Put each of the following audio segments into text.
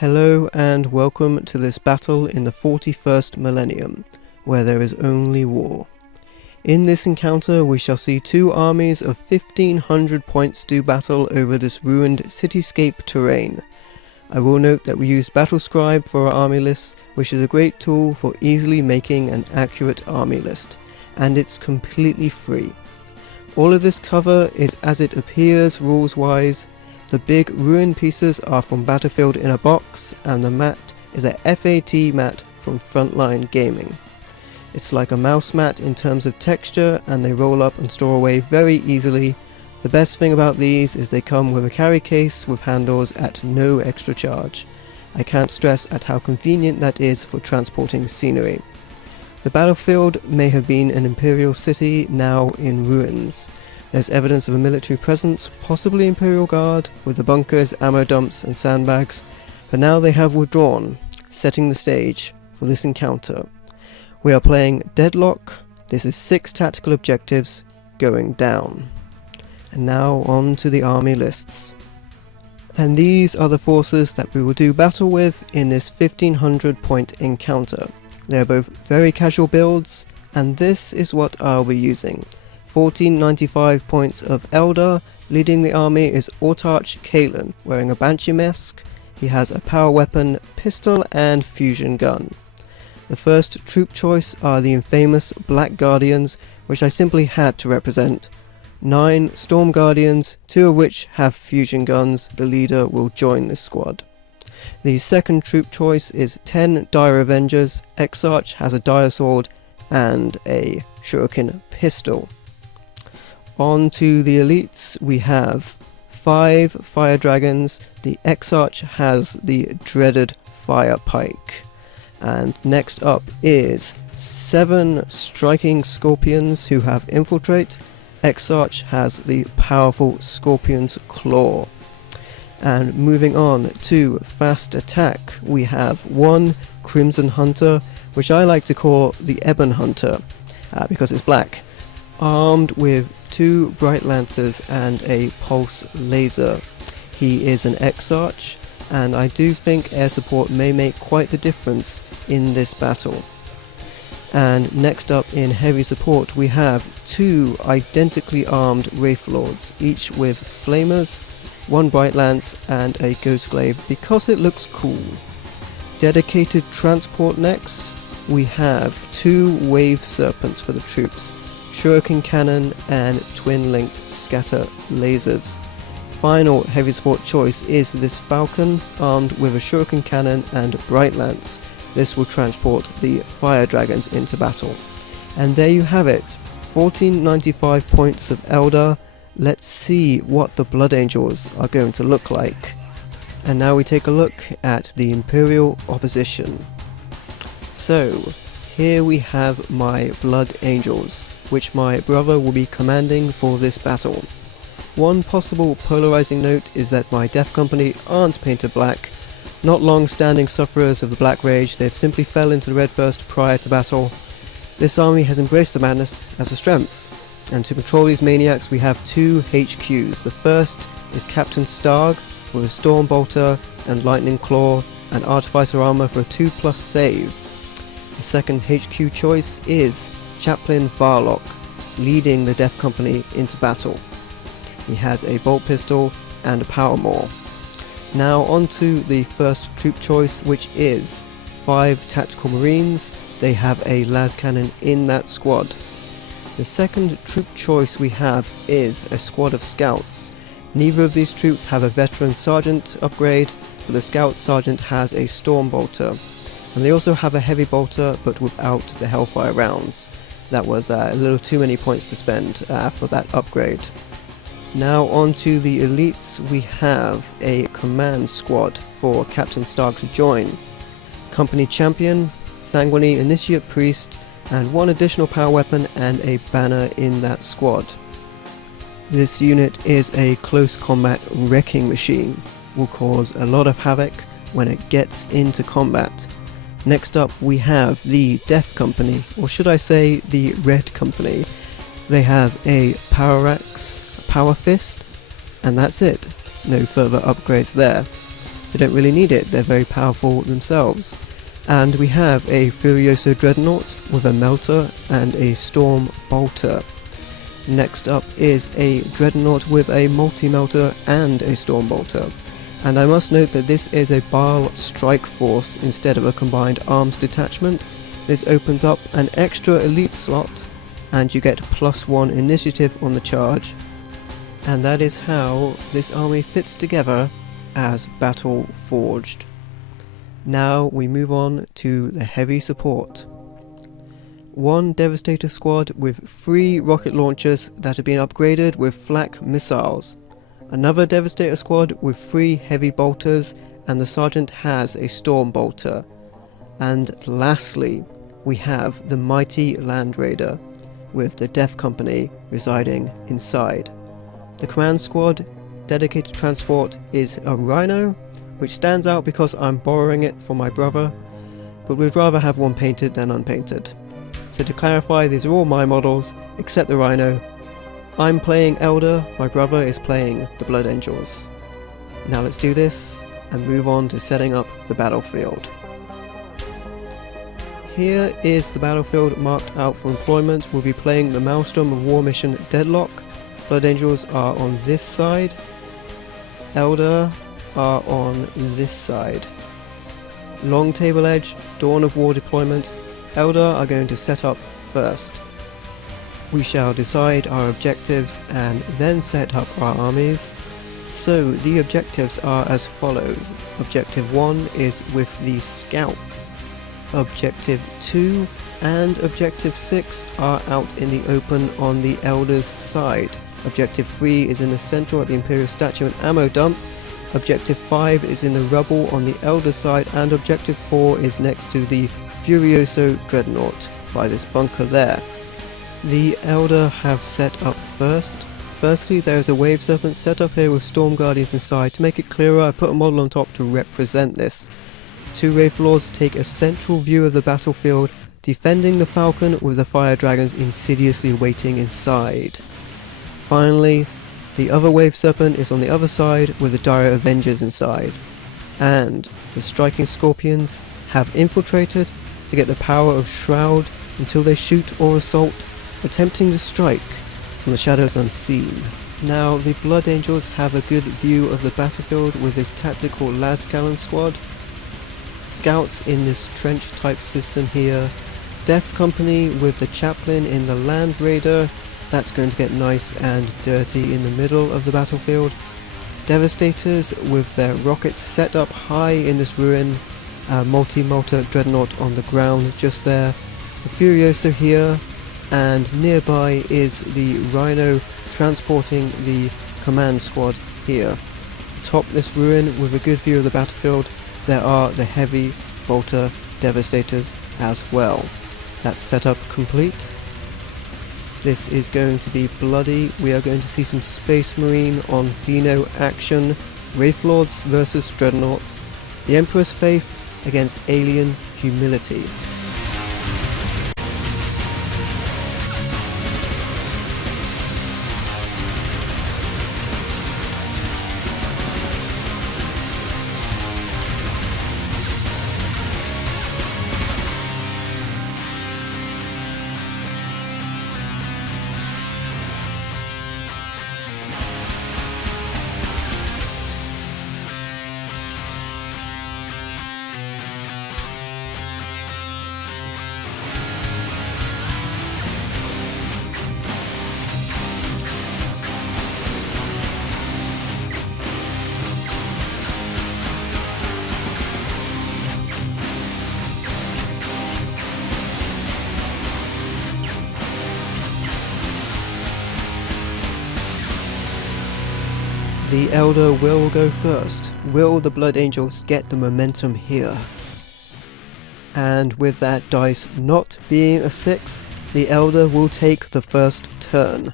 Hello and welcome to this battle in the 41st millennium, where there is only war. In this encounter we shall see two armies of 1500 points do battle over this ruined cityscape terrain. I will note that we used Battle Scribe for our army lists, which is a great tool for easily making an accurate army list, and it's completely free. All of this cover is as it appears rules wise. The big ruin pieces are from Battlefield in a Box, and the mat is a F.A.T. mat from Frontline Gaming. It's like a mouse mat in terms of texture, and they roll up and store away very easily. The best thing about these is they come with a carry case with handles at no extra charge. I can't stress at how convenient that is for transporting scenery. The battlefield may have been an imperial city, now in ruins. There's evidence of a military presence, possibly Imperial Guard, with the bunkers, ammo dumps and sandbags, but now they have withdrawn, setting the stage for this encounter. We are playing Deadlock. This is 6 tactical objectives going down. And now on to the army lists. And these are the forces that we will do battle with in this 1500 point encounter. They are both very casual builds, and this is what I'll be using. 1495 points of Eldar. Leading the army is Autarch Kalen, wearing a Banshee mask. He has a power weapon, pistol and fusion gun. The first troop choice are the infamous Black Guardians, which I simply had to represent. 9 Storm Guardians, 2 of which have fusion guns. The leader will join this squad. The second troop choice is 10 Dire Avengers. Exarch has a Dire Sword and a Shuriken pistol. On to the elites, we have 5 Fire Dragons. The Exarch has the dreaded Fire Pike. And next up is 7 Striking Scorpions who have Infiltrate. Exarch has the powerful Scorpion's Claw. And moving on to Fast Attack, we have 1 Crimson Hunter, which I like to call the Ebon Hunter, because it's black, armed with 2 Bright Lancers and a Pulse Laser. He is an Exarch, and I do think air support may make quite the difference in this battle. And next up in heavy support we have 2 identically armed Wraithlords, each with Flamers, 1 Bright Lance and a Ghostglaive because it looks cool. Dedicated transport next, we have 2 Wave Serpents for the troops, Shuriken Cannon and Twin-Linked Scatter Lasers. Final heavy support choice is this Falcon, armed with a Shuriken Cannon and Bright Lance. This will transport the Fire Dragons into battle. And there you have it, 1495 points of Eldar. Let's see what the Blood Angels are going to look like. And now we take a look at the Imperial opposition. So, here we have my Blood Angels, which my brother will be commanding for this battle. One possible polarizing note is that my Death Company aren't painted black. Not long-standing sufferers of the Black Rage, they've simply fell into the red first prior to battle. This army has embraced the madness as a strength, and to control these maniacs we have 2 HQs. The first is Captain Starg with a Storm Bolter and Lightning Claw and Artificer Armor for a 2+ save. The second HQ choice is Chaplain Varlock, leading the Death Company into battle. He has a Bolt Pistol and a Power Maul. Now on to the first troop choice, which is 5 Tactical Marines. They have a las cannon in that squad. The second troop choice we have is a squad of Scouts. Neither of these troops have a Veteran Sergeant upgrade, but the Scout Sergeant has a Storm Bolter. And they also have a Heavy Bolter, but without the Hellfire rounds. That was a little too many points to spend for that upgrade. Now on to the elites, we have a command squad for Captain Stark to join. Company Champion, Sanguinary Initiate Priest, and 1 additional power weapon and a banner in that squad. This unit is a close combat wrecking machine, will cause a lot of havoc when it gets into combat. Next up we have the Death Company, or should I say the Red Company. They have a Power Axe, Power Fist, and that's it. No further upgrades there. They don't really need it, they're very powerful themselves. And we have a Furioso Dreadnought with a Melter and a Storm Bolter. Next up is a Dreadnought with a Multi-Melter and a Storm Bolter. And I must note that this is a Baal Strike Force instead of a combined arms detachment. This opens up an extra elite slot and you get +1 initiative on the charge. And that is how this army fits together as Battle Forged. Now we move on to the heavy support. One Devastator squad with 3 rocket launchers that have been upgraded with flak missiles. Another Devastator squad with 3 heavy bolters, and the sergeant has a storm bolter. And lastly, we have the mighty Land Raider with the Death Company residing inside. The command squad dedicated transport is a Rhino, which stands out because I'm borrowing it from my brother, but we'd rather have one painted than unpainted. So to clarify, these are all my models, except the Rhino. I'm playing Eldar, my brother is playing the Blood Angels. Now let's do this and move on to setting up the battlefield. Here is the battlefield marked out for employment. We'll be playing the Maelstrom of War mission Deadlock. Blood Angels are on this side. Eldar are on this side. Long Table Edge, Dawn of War deployment. Eldar are going to set up first. We shall decide our objectives and then set up our armies. So the objectives are as follows. Objective 1 is with the Scouts. Objective 2 and Objective 6 are out in the open on the Eldar's side. Objective 3 is in the central at the Imperial Statue and Ammo Dump. Objective 5 is in the rubble on the Eldar side, and Objective 4 is next to the Furioso Dreadnought by this bunker there. The Eldar have set up first. Firstly, there is a Wave Serpent set up here with Storm Guardians inside. To make it clearer, I put a model on top to represent this. 2 Wraith Lords take a central view of the battlefield, defending the Falcon with the Fire Dragons insidiously waiting inside. Finally, the other Wave Serpent is on the other side with the Dire Avengers inside. And the Striking Scorpions have infiltrated to get the power of Shroud until they shoot or assault, attempting to strike from the shadows unseen. Now the Blood Angels have a good view of the battlefield with this tactical Lascalon squad. Scouts in this trench type system here. Death Company with the Chaplain in the Land Raider. That's going to get nice and dirty in the middle of the battlefield. Devastators with their rockets set up high in this ruin. Multi-Melter Dreadnought on the ground just there. The Furioso here, and nearby is the Rhino transporting the command squad here. Atop this ruin with a good view of the battlefield, there are the heavy bolter Devastators as well. That's setup complete. This is going to be bloody. We are going to see some Space Marine on Xeno action. Wraith Lords versus Dreadnoughts. The Emperor's Faith against Alien Humility. The Eldar will go first. Will the Blood Angels get the momentum here? And with that dice not being a 6, the Eldar will take the first turn.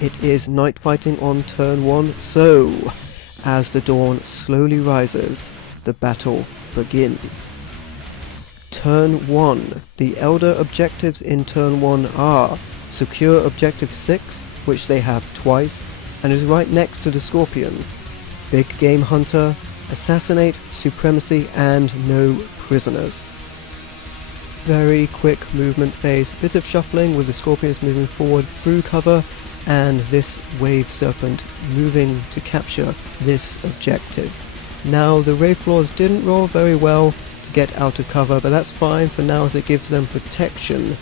It is night fighting on turn 1, so as the dawn slowly rises, the battle begins. Turn 1. The Eldar objectives in turn 1 are secure objective 6, which they have twice, and is right next to the Scorpions. Big Game Hunter, assassinate, supremacy, and no prisoners. Very quick movement phase, bit of shuffling with the Scorpions moving forward through cover, and this Wave Serpent moving to capture this objective. Now the Wraithlords didn't roll very well to get out of cover, but that's fine for now as it gives them protection.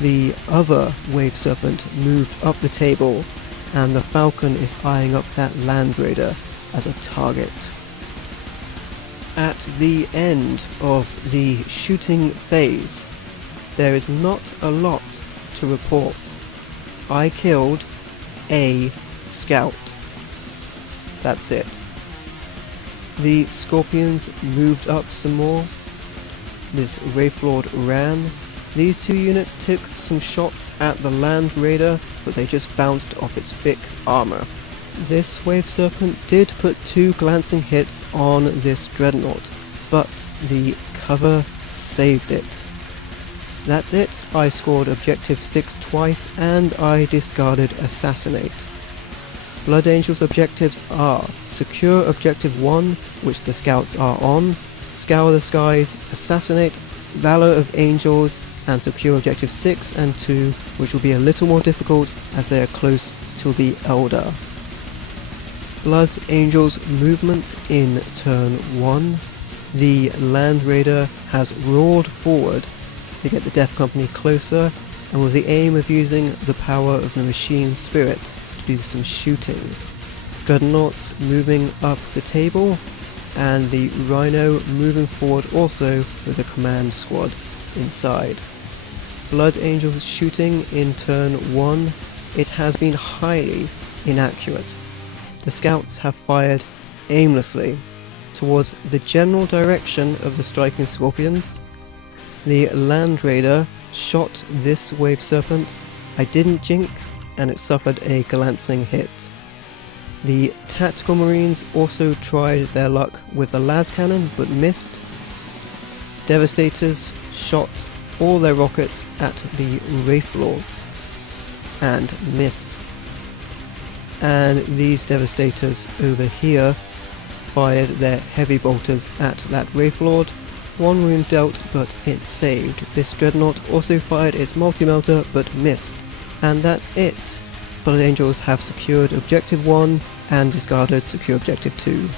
The other Wave Serpent moved up the table, and the Falcon is eyeing up that Land Raider as a target. At the end of the shooting phase, there is not a lot to report. I killed a scout. That's it. The Scorpions moved up some more. This Wraithlord ran. These two units took some shots at the Land Raider, but they just bounced off its thick armor. This Wave Serpent did put 2 glancing hits on this Dreadnought, but the cover saved it. That's it. I scored Objective 6 twice, and I discarded Assassinate. Blood Angel's objectives are secure Objective 1, which the Scouts are on, scour the skies, assassinate, Valor of Angels, and secure Objective 6 and 2, which will be a little more difficult as they are close to the Eldar. Blood Angel's movement in turn 1. The Land Raider has roared forward to get the Death Company closer, and with the aim of using the power of the Machine Spirit to do some shooting. Dreadnoughts moving up the table, and the Rhino moving forward also with a command squad inside. Blood Angel's shooting in turn 1. It has been highly inaccurate. The Scouts have fired aimlessly towards the general direction of the striking Scorpions. The Land Raider shot this Wave Serpent. I didn't jink, and it suffered a glancing hit. The Tactical Marines also tried their luck with the las cannon but missed. Devastators shot all their rockets at the Wraithlords and missed. And these Devastators over here fired their heavy bolters at that Wraithlord. 1 wound dealt, but it saved. This Dreadnought also fired its multi-melter but missed. And that's it. Blood Angels have secured Objective 1 and discarded Secure Objective 2.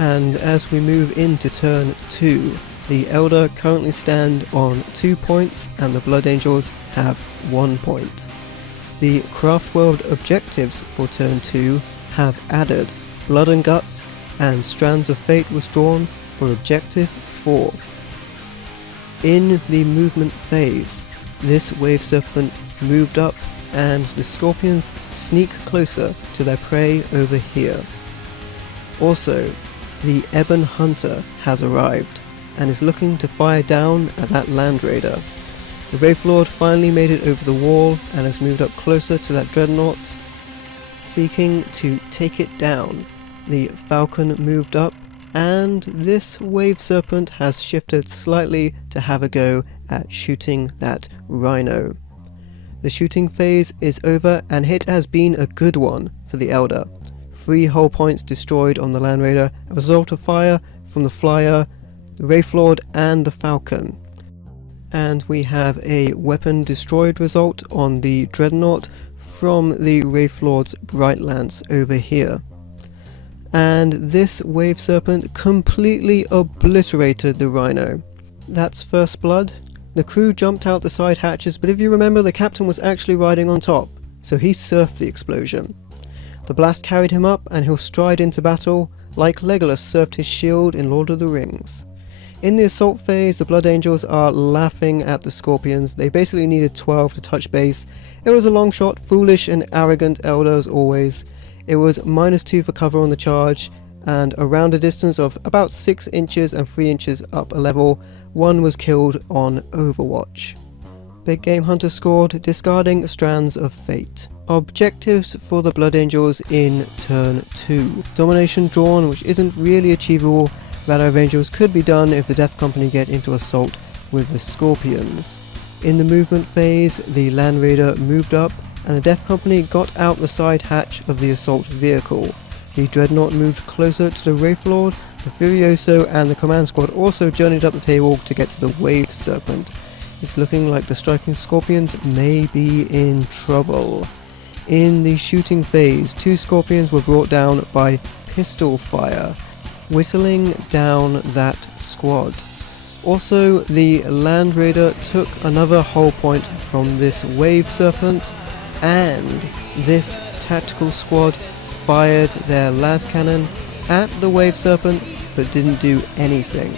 And as we move into turn 2, the Eldar currently stand on 2 points and the Blood Angels have 1 point. The Craftworld objectives for turn 2 have added Blood and Guts, and Strands of Fate was drawn for Objective 4. In the movement phase, this Wave Serpent moved up and the Scorpions sneak closer to their prey over here. Also, the Ebon Hunter has arrived and is looking to fire down at that Land Raider. The Wraithlord finally made it over the wall and has moved up closer to that Dreadnought, seeking to take it down. The Falcon moved up, and this Wave Serpent has shifted slightly to have a go at shooting that Rhino. The shooting phase is over, and it has been a good one for the Eldar. 3 hull points destroyed on the Land Raider, a result of fire from the Flyer, the Wraithlord and the Falcon. And we have a weapon destroyed result on the Dreadnought from the Wraithlord's Bright Lance over here. And this Wave Serpent completely obliterated the Rhino. That's first blood. The crew jumped out the side hatches, but if you remember, the captain was actually riding on top, so he surfed the explosion. The blast carried him up, and he'll stride into battle like Legolas surfed his shield in Lord of the Rings. In the assault phase, the Blood Angels are laughing at the Scorpions. They basically needed 12 to touch base. It was a long shot, foolish and arrogant Eldar as always. It was -2 for cover on the charge, and around a distance of about 6 inches and 3 inches up a level, one was killed on Overwatch. Big Game Hunter scored, discarding strands of F.A.T. Objectives for the Blood Angels in turn 2. Domination drawn, which isn't really achievable. Valor of Angels could be done if the Death Company get into assault with the Scorpions. In the movement phase, the Land Raider moved up and the Death Company got out the side hatch of the assault vehicle. The Dreadnought moved closer to the Wraith Lord, the Furioso and the Command Squad also journeyed up the table to get to the Wave Serpent. It's looking like the striking Scorpions may be in trouble. In the shooting phase, 2 Scorpions were brought down by pistol fire, whistling down that squad. Also, the Land Raider took another hull point from this Wave Serpent, and this tactical squad fired their las cannon at the Wave Serpent but didn't do anything.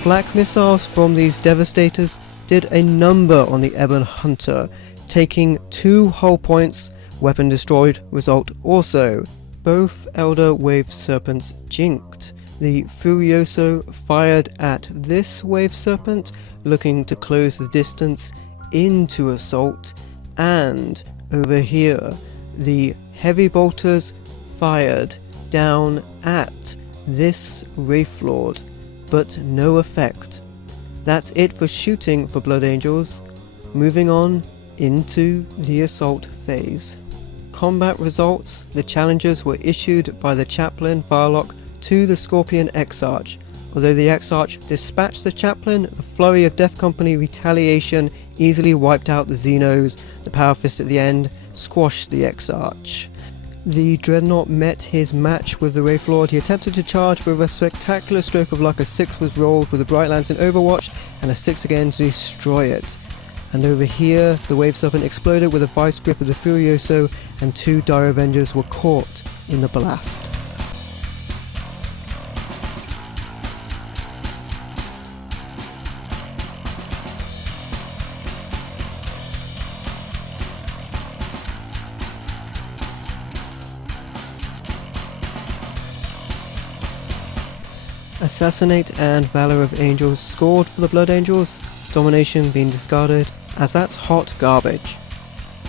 Flak missiles from these Devastators did a number on the Ebon Hunter, taking 2 hull points. Weapon destroyed result also. Both Eldar Wave Serpents jinked. The Furioso fired at this Wave Serpent, looking to close the distance into assault, and over here the Heavy Bolters fired down at this Wraith Lord, but no effect. That's it for shooting for Blood Angels. Moving on into the assault phase. Combat results: the challenges were issued by the Chaplain Varlock to the Scorpion Exarch. Although the Exarch dispatched the Chaplain, the flurry of Death Company retaliation easily wiped out the Xenos. The Power Fist at the end squashed the Exarch. The Dreadnought met his match with the Wraith Lord. He attempted to charge, but with a spectacular stroke of luck, a 6 was rolled with a Bright Lance in Overwatch, and a 6 again to destroy it. And over here, the Wave Serpent exploded with a vice grip of the Furioso, and 2 Dire Avengers were caught in the blast. Assassinate and Valor of Angels scored for the Blood Angels, Domination being discarded, as that's hot garbage.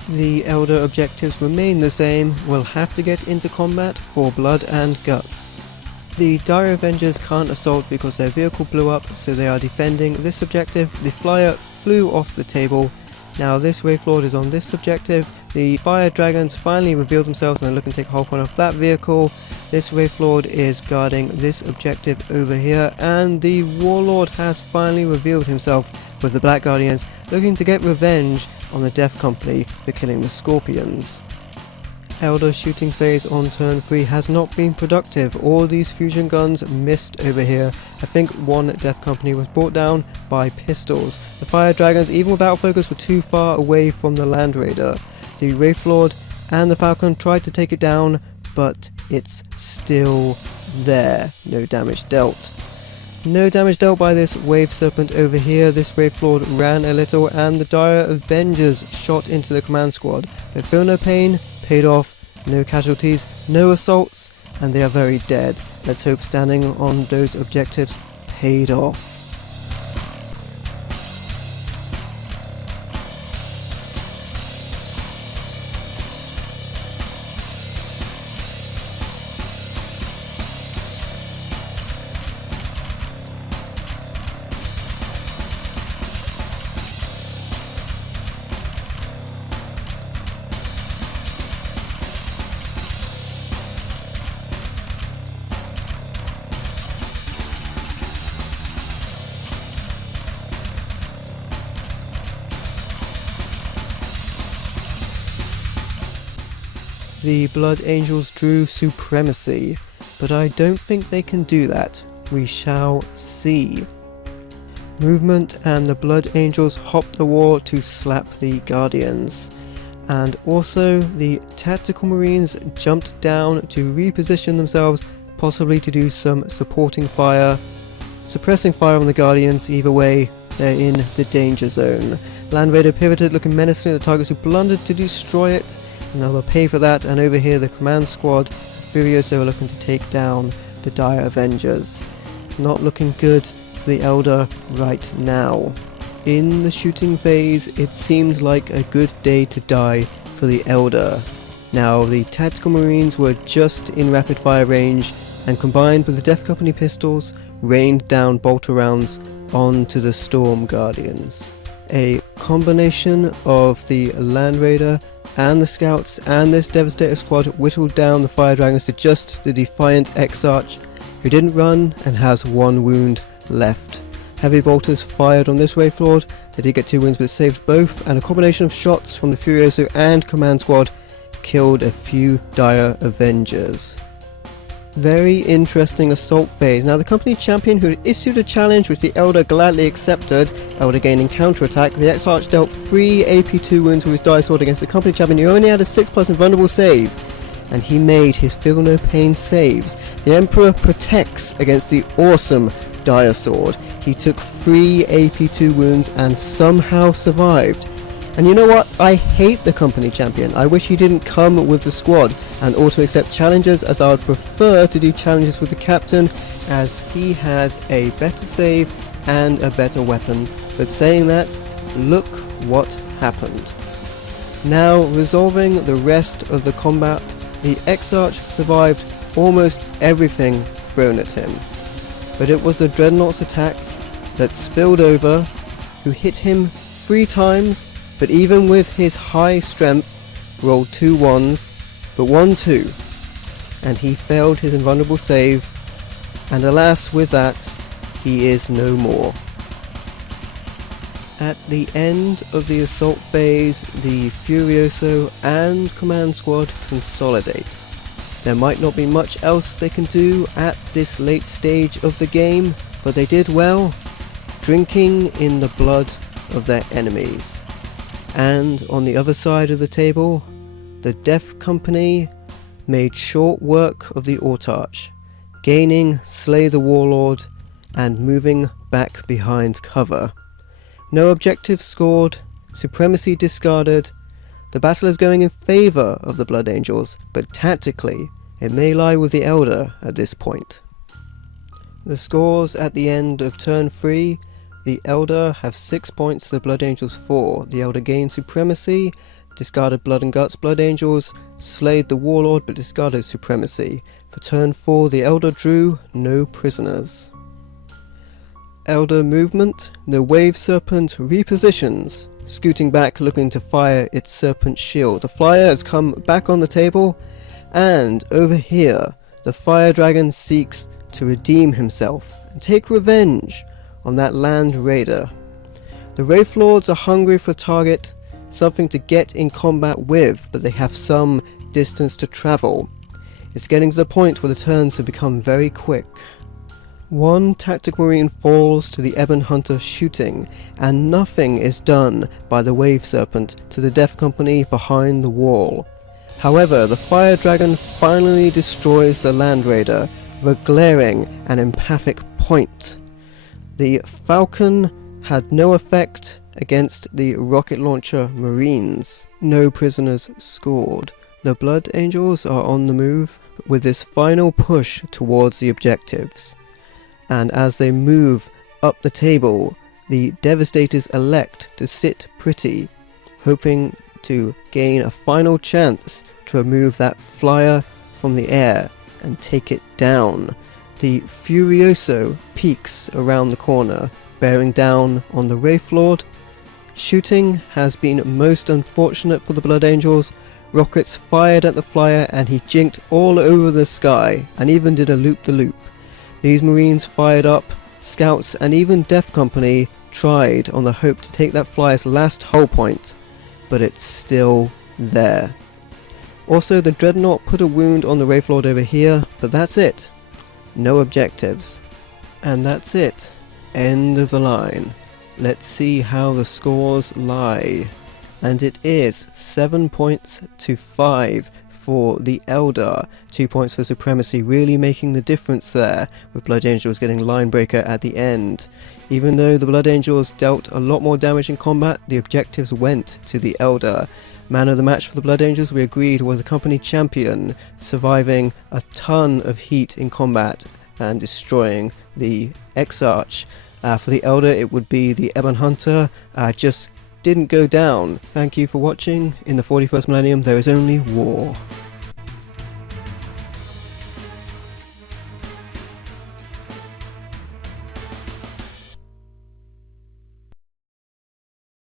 The Eldar objectives remain the same. We'll have to get into combat for Blood and Guts. The Dire Avengers can't assault because their vehicle blew up, so they are defending this objective. The flyer flew off the table. Now this Wraith Lord is on this objective. The Fire Dragons finally revealed themselves and are looking to take a whole point off that vehicle. This Wraith Lord is guarding this objective over here, and the Warlord has finally revealed himself with the Black Guardians, looking to get revenge on the Death Company for killing the Scorpions. Eldar shooting phase on turn 3 has not been productive. All these fusion guns missed over here. I think one Death Company was brought down by pistols. The Fire Dragons, even without focus, were too far away from the Land Raider. The Wraith Lord and the Falcon tried to take it down, but it's still there. No damage dealt. No damage dealt by this Wave Serpent over here. This Wraith Lord ran a little, and the Dire Avengers shot into the command squad. But feel no pain, paid off, no casualties, no assaults, and they are very dead. Let's hope standing on those objectives paid off. The Blood Angels drew supremacy, but I don't think they can do that. We shall see. Movement, and the Blood Angels hopped the wall to slap the Guardians. And also the Tactical Marines jumped down to reposition themselves, possibly to do some supporting fire, suppressing fire on the Guardians. Either way, they're in the danger zone. Land Raider pivoted, looking menacingly at the targets who blundered to destroy it. And now they'll pay for that. And over here, the command squad Furioso are looking to take down the Dire Avengers. It's not looking good for the Eldar right now. In the shooting phase, it seems like a good day to die for the Eldar. Now, the Tactical Marines were just in rapid fire range, and combined with the Death Company pistols, rained down bolter rounds onto the Storm Guardians. A combination of the Land Raider and the Scouts and this Devastator squad whittled down the Fire Dragons to just the Defiant Exarch, who didn't run and has 1 wound left. Heavy bolters fired on this Wraith Lord. They did get 2 wounds but saved both, and a combination of shots from the Furioso and Command Squad killed a few Dire Avengers. Very interesting assault phase. Now, the company champion who issued a challenge which the Eldar gladly accepted, Eldar gaining counterattack, the Exarch dealt 3 AP2 wounds with his Dire Sword against the company champion who only had a 6+ invulnerable save, and he made his Feel No Pain saves. The Emperor protects against the awesome Dire Sword. He took 3 AP2 wounds and somehow survived. And you know what? I hate the company champion. I wish he didn't come with the squad and auto accept challenges, as I would prefer to do challenges with the captain, as he has a better save and a better weapon. But saying that, look what happened. Now, resolving the rest of the combat, the Exarch survived almost everything thrown at him. But it was the Dreadnought's attacks that spilled over, who hit him 3 times, but even with his high strength, rolled 2 1s, but 1 2, and he failed his invulnerable save, and alas, with that, he is no more. At the end of the assault phase, the Furioso and Command Squad consolidate. There might not be much else they can do at this late stage of the game, but they did well, drinking in the blood of their enemies. And on the other side of the table, the Death Company made short work of the Autarch, gaining Slay the Warlord and moving back behind cover. No objectives scored, supremacy discarded. The battle is going in favour of the Blood Angels, but tactically it may lie with the Eldar at this point. The scores at the end of turn 3, the Eldar have 6 points, the Blood Angels 4. The Eldar gained supremacy, discarded Blood and Guts. Blood Angels slayed the Warlord but discarded supremacy. For turn 4, the Eldar drew no prisoners. Eldar movement, the Wave Serpent repositions, scooting back looking to fire its Serpent Shield. The Flyer has come back on the table, and over here, the Fire Dragon seeks to redeem himself and take revenge on that Land Raider. The Wraith Lords are hungry for a target, something to get in combat with, but they have some distance to travel. It's getting to the point where the turns have become very quick. 1 Tactical Marine falls to the Ebon Hunter shooting, and nothing is done by the Wave Serpent to the Death Company behind the wall. However, the Fire Dragon finally destroys the Land Raider with a glaring and empathic point. The Falcon had no effect against the Rocket Launcher Marines. No prisoners scored. The Blood Angels are on the move with this final push towards the objectives. And as they move up the table, the Devastators elect to sit pretty, hoping to gain a final chance to remove that flyer from the air and take it down. The Furioso peeks around the corner, bearing down on the Wraith Lord. Shooting has been most unfortunate for the Blood Angels. Rockets fired at the flyer and he jinked all over the sky and even did a loop-the-loop. These Marines fired up, Scouts and even Death Company tried on the hope to take that flyer's last hull point, but it's still there. Also, the Dreadnought put a wound on the Wraith Lord over here, but that's it. No objectives. And that's it. End of the line. Let's see how the scores lie. And it is 7 points to 5 for the Eldar. 2 points for supremacy, really making the difference there, with Blood Angels getting line breaker at the end. Even though the Blood Angels dealt a lot more damage in combat, the objectives went to the Eldar. Man of the match for the Blood Angels, we agreed, was a company champion, surviving a ton of heat in combat and destroying the Exarch. For the Eldar, it would be the Ebon Hunter, just didn't go down. Thank you for watching. In the 41st millennium, there is only war.